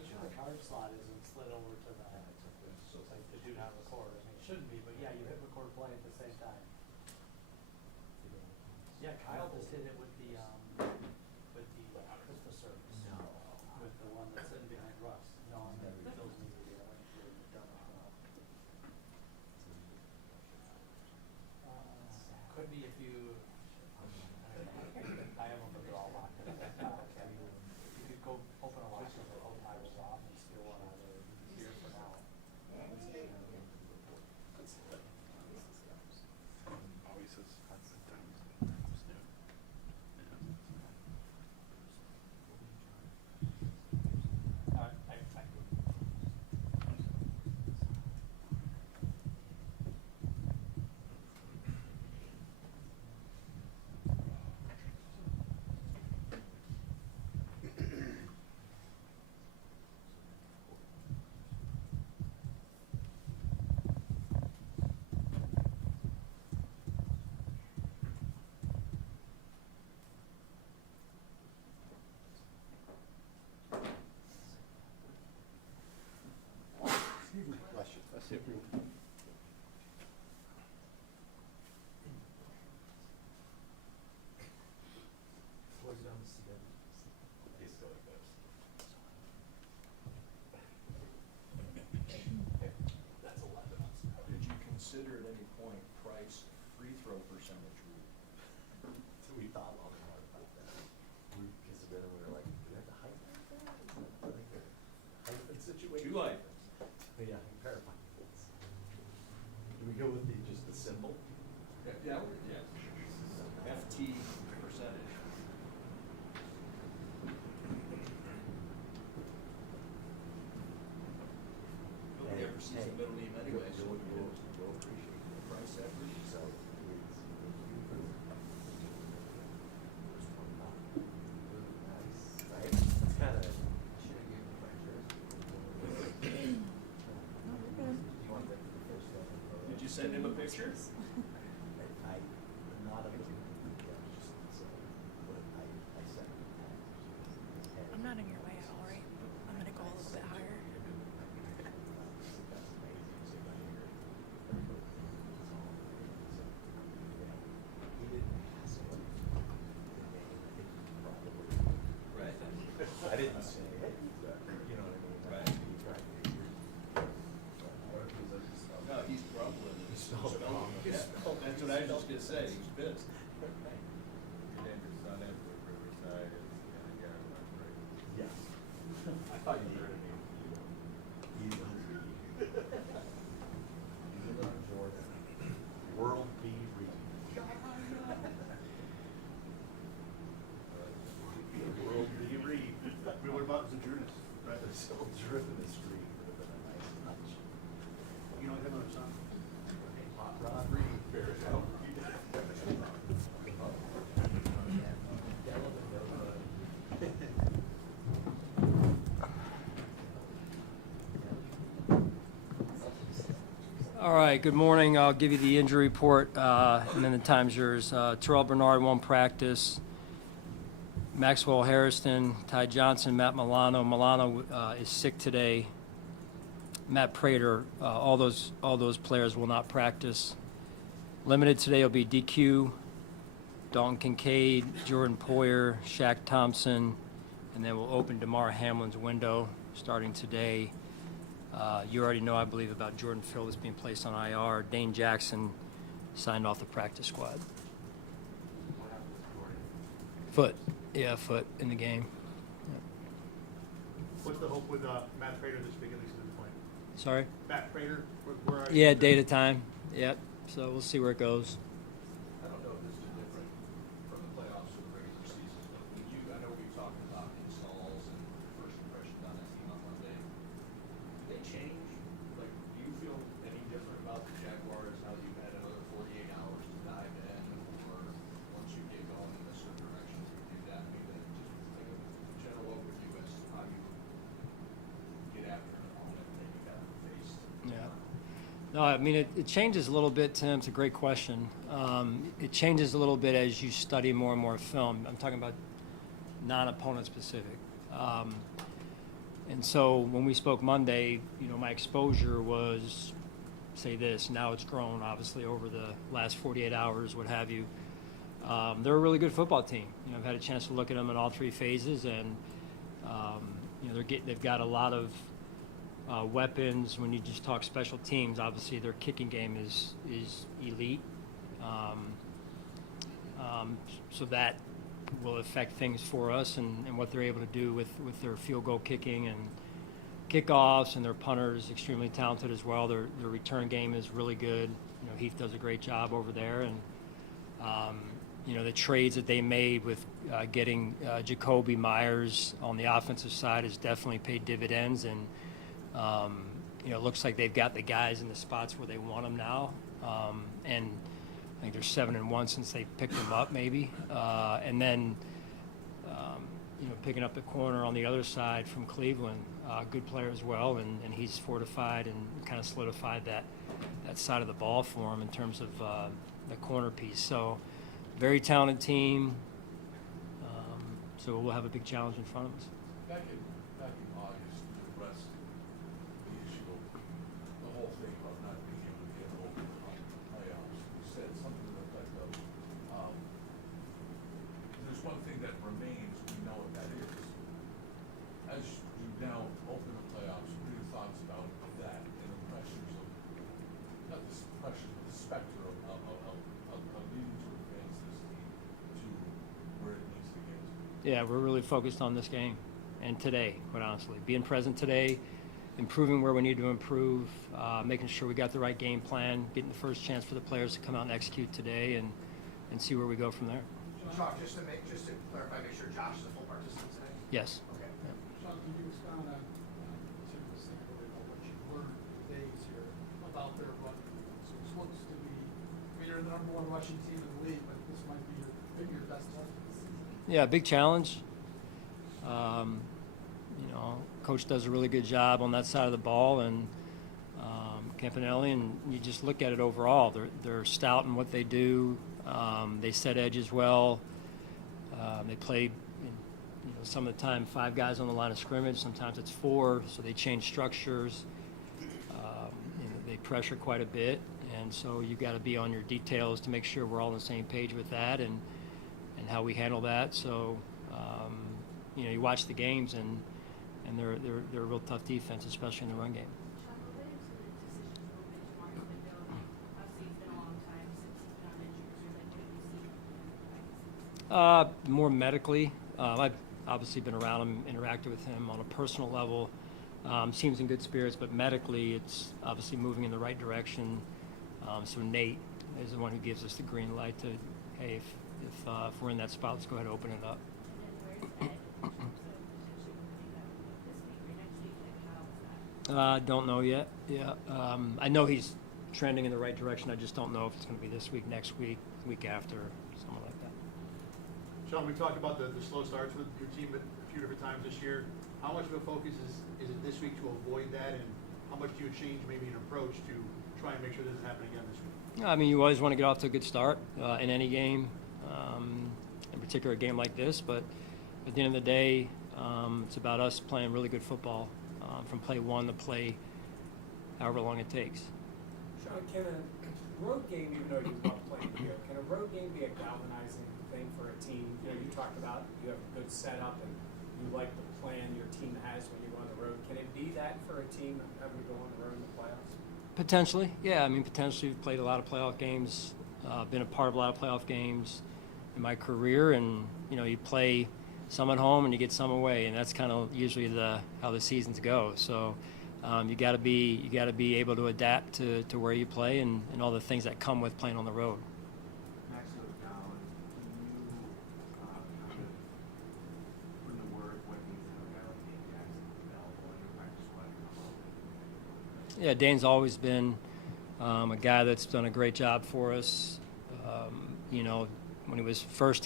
make sure the card slot isn't slid over to the, like the do not record. I mean, it shouldn't be, but yeah, you hit record play at the same time. Yeah, Kyle just did it with the Christmas service. No. With the one that's sitting behind Russ. No, I'm never Bill's neither the other. Could be if you, I haven't looked at all locked in. You could go open a locker or open tires off and steal one out of here for now. Always says Bless you. Did you consider at any point Price free throw percentage rule? We thought long and hard about that. Because then we were like, do we have to hype that? Is that like a hyphen situation? Two items. Yeah, verify. Do we go with just the symbol? Yeah. FT percentage. Nobody ever sees the middle name anyway, so We'll appreciate the price effort, so. Nice, right? It's kind of. Did you send him a picture? Not of the, so, but I sent him. I'm not in your way at all, right? I'm gonna go a little bit higher. Right. I didn't say it, you know what I mean? Right. No, he's grumbling. He's spelled it wrong. Yeah, that's what I was just gonna say, he's pissed. Yes. I thought you were gonna name he's hungry. Jordan. World B. Reed. World B. Reed. What about Zadrunas? Right. So driven the street would have been a nice touch. You know him or son? Hot Rod Reed. Fair enough. All right, good morning. I'll give you the injury report, and then the time's yours. Terrell Bernard won't practice. Maxwell Harrison, Ty Johnson, Matt Milano. Milano is sick today. Matt Prater, all those players will not practice. Limited today will be DQ, Dalton Kincaid, Jordan Poyer, Shaq Thompson, and then we'll open DeMar Hamlin's window starting today. You already know, I believe, about Jordan Phillips being placed on IR. Dane Jackson signed off the practice squad. Foot in the game. What's the hope with Matt Prater this week, at least at this point? Sorry? Matt Prater, where are you? Yeah, date of time. Yep. So we'll see where it goes. I don't know if this is different from the playoffs or the regular season, but when I know we talked about installs and first impressions on that team on Monday. Do they change? Like, do you feel any different about the Jaguars now that you've had another 48 hours to dive in, or once you get going in a certain direction, you do that? I mean, just like a general overview as to how you get after an opponent that you got faced. Yeah. No, I mean, it changes a little bit, Tim. It's a great question. It changes a little bit as you study more and more film. I'm talking about non-opponent specific. And so when we spoke Monday, my exposure was, say this, now it's grown obviously over the last 48 hours, what have you. They're a really good football team. I've had a chance to look at them in all three phases, and they've got a lot of weapons. When you just talk special teams, obviously their kicking game is elite. So that will affect things for us and what they're able to do with their field goal kicking and kickoffs, and their punter is extremely talented as well. Their return game is really good. Heath does a great job over there, and the trades that they made with getting Jacoby Myers on the offensive side has definitely paid dividends, and it looks like they've got the guys in the spots where they want them now, and I think they're 7-1 since they picked them up, maybe. And then, picking up the corner on the other side from Cleveland, good player as well, and he's fortified and kind of solidified that side of the ball for him in terms of the corner piece. So, very talented team. So we'll have a big challenge in front of us. Back in August, you addressed the issue of the whole thing about not being able to get over the playoffs. You said something to the effect of, there's one thing that remains, we know what that is. As you now open the playoffs, what are your thoughts about that and the pressures of, not the pressures, but the specter of needing to advance this team to where it needs to get to? Yeah, we're really focused on this game and today, quite honestly. Being present today, improving where we need to improve, making sure we got the right game plan, getting the first chance for the players to come out and execute today, and see where we go from there. Sean, just to clarify, make sure Josh is a full participant today? Yes. Okay. Sean, can you expound on Tim Singletary, what you learned days here about their run? So this looks to be, you're the number one rushing team in the league, but this might be your best test of the season. Yeah, big challenge. Coach does a really good job on that side of the ball, and Campanelli, and you just look at it overall. They're stout in what they do. They set edges well. They play, some of the time 5 guys on the line of scrimmage. Sometimes it's 4, so they change structures. They pressure quite a bit, and so you got to be on your details to make sure we're all on the same page with that and how we handle that. So, you watch the games, and they're a real tough defense, especially in the run game. Sean, what went into the decision to open Juwan's window? Obviously, it's been a long time since he's been on injury reserve. What have you seen? More medically. I've obviously been around him, interacted with him on a personal level. Seems in good spirits, but medically it's obviously moving in the right direction. So Nate is the one who gives us the green light to, hey, if we're in that spot, let's go ahead and open it up. And then where's Ed in terms of potentially moving that this week or next week? Like, how is that? Don't know yet. Yeah, I know he's trending in the right direction. I just don't know if it's going to be this week, next week, week after, something like that. Sean, we talked about the slow starts with your team a few different times this year. How much of a focus is it this week to avoid that, and how much do you change maybe an approach to try and make sure this doesn't happen again this week? I mean, you always want to get off to a good start in any game, in particular a game like this. But at the end of the day, it's about us playing really good football from play 1 to play however long it takes. Sean, can a road game, even though you love playing here, can a road game be a galvanizing thing for a team? You talked about you have a good setup and you like the plan your team has when you go on the road. Can it be that for a team having to go on the road in the playoffs? Potentially, yeah. I mean, potentially we've played a lot of playoff games, been a part of a lot of playoff games in my career, and you play some at home and you get some away, and that's kind of usually how the seasons go. So you got to be able to adapt to where you play and all the things that come with playing on the road. Max goes down. Can you kind of put in a word what needs to have a guy like Dane Jackson available in your practice squad? Yeah, Dane's always been a guy that's done a great job for us. When he was first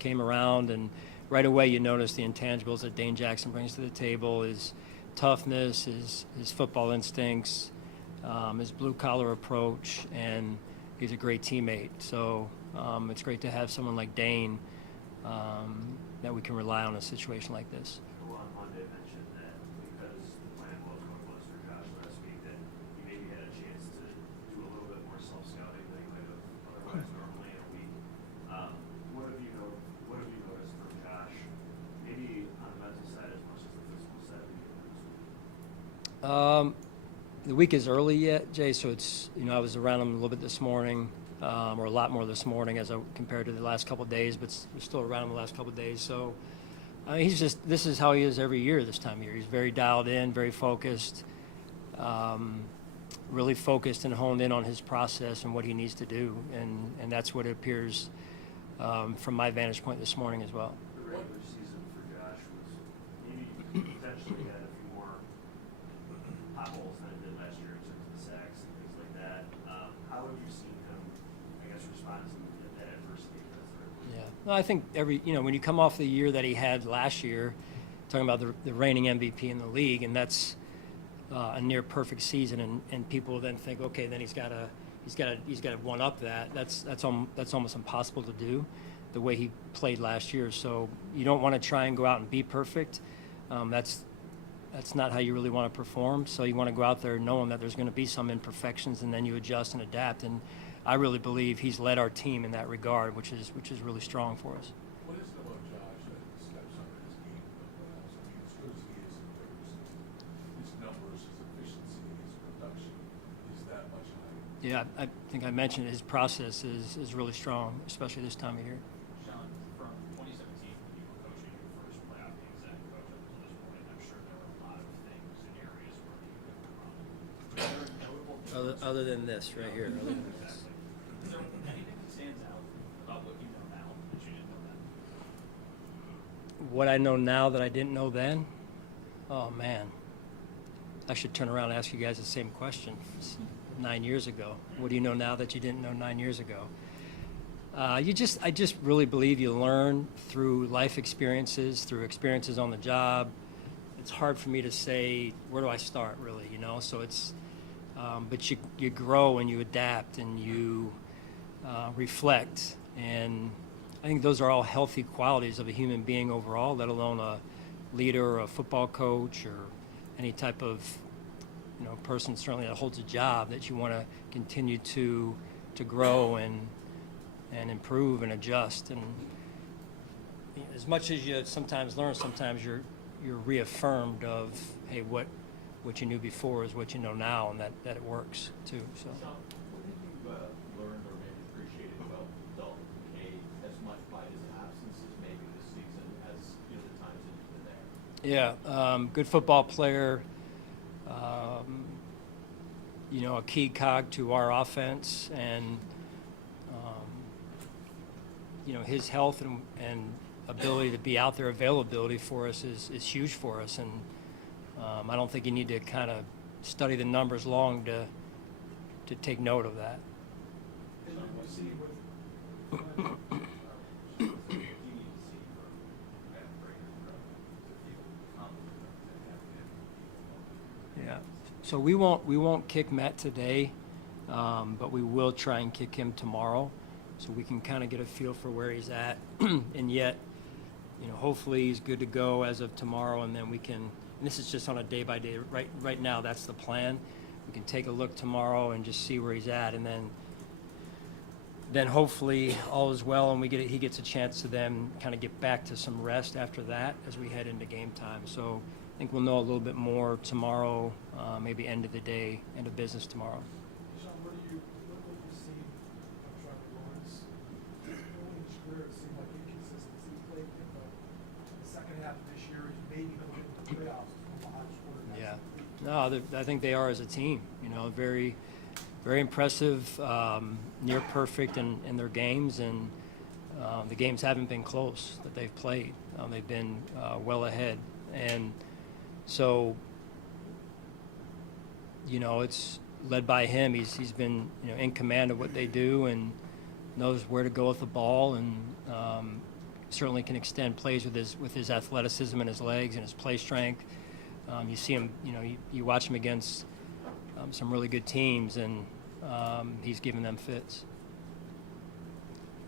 came around, and right away you notice the intangibles that Dane Jackson brings to the table, his toughness, his football instincts, his blue-collar approach, and he's a great teammate. So it's great to have someone like Dane that we can rely on in a situation like this. Who on Monday mentioned that we The week is early yet, Jay, so it's, I was around him a little bit this morning, or a lot more this morning as I compared to the last couple of days, but we're still around him the last couple of days. So this is how he is every year this time of year. He's very dialed in, very focused, really focused and honed in on his process and what he needs to do. And that's what it appears from my vantage point this morning as well. The regular season for Josh was maybe potentially had a few more potholes than it did last year in terms of the sacks and things like that. How have you seen him, I guess, respond to that adversity? Yeah, no, I think when you come off the year that he had last year, talking about the reigning MVP in the league, and that's a near perfect season, and people then think, okay, then he's got to one up that. That's almost impossible to do, the way he played last year. So you don't want to try and go out and be perfect. That's not how you really want to perform. So you want to go out there knowing that there's going to be some imperfections, and then you adjust and adapt. And I really believe he's led our team in that regard, which is really strong for us. What is it about Josh that steps up in his game in the playoffs? I mean, as good as he is in the regular season, his numbers, his efficiency, his production is that much higher. Yeah, I think I mentioned his process is really strong, especially this time of year. Sean, from 2017, when you were coaching your first playoff games as a coach up until this point, I'm sure there were a lot of things and areas where you could improve. Is there a notable Other than this right here. Other than this. Is there anything that stands out about what you know now that you didn't know then? What I know now that I didn't know then? Oh, man. I should turn around and ask you guys the same question 9 years ago. What do you know now that you didn't know 9 years ago? I just really believe you learn through life experiences, through experiences on the job. It's hard for me to say, where do I start, really, So it's, but you grow and you adapt and you reflect. And I think those are all healthy qualities of a human being overall, let alone a leader or a football coach or any type of person certainly that holds a job, that you want to continue to grow and improve and adjust. And as much as you sometimes learn, sometimes you're reaffirmed of, hey, what you knew before is what you know now, and that it works too. So. Sean, what did you learn or maybe appreciate about Dalton Kincaid as much by his absences maybe this season as the times that he's been there? Yeah, good football player. A key cog to our offense, and his health and ability to be out there, availability for us is huge for us. And I don't think you need to kind of study the numbers long to take note of that. And you will see with, What do you need to see from Matt Brader to feel confident to have him? Yeah. So we won't kick Matt today, but we will try and kick him tomorrow, so we can kind of get a feel for where he's at. And yet, hopefully he's good to go as of tomorrow, and then we can. And this is just on a day by day. Right now, that's the plan. We can take a look tomorrow and just see where he's at, and then hopefully all is well, and he gets a chance to then kind of get back to some rest after that as we head into game time. So I think we'll know a little bit more tomorrow, maybe end of the day, end of business tomorrow. Sean, what have you seen of Trevor Lawrence? Early in his career, it seemed like inconsistency played in the second half of this year. He maybe going to get to the playoffs from the hottest quarterbacks. Yeah. No, I think they are as a team. Very, very impressive, near perfect in their games, and the games haven't been close that they've played. They've been well ahead, and so it's led by him. He's been in command of what they do and knows where to go with the ball, and certainly can extend plays with his athleticism and his legs and his play strength. You see him, you watch him against some really good teams, and he's giving them fits.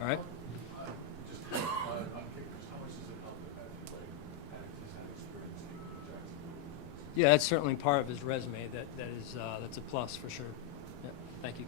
All right. Just on kickers, how much does it help that Matthew Blake has had experience in Jacksonville? Yeah, that's certainly part of his resume. That's a plus for sure. Yeah, thank you.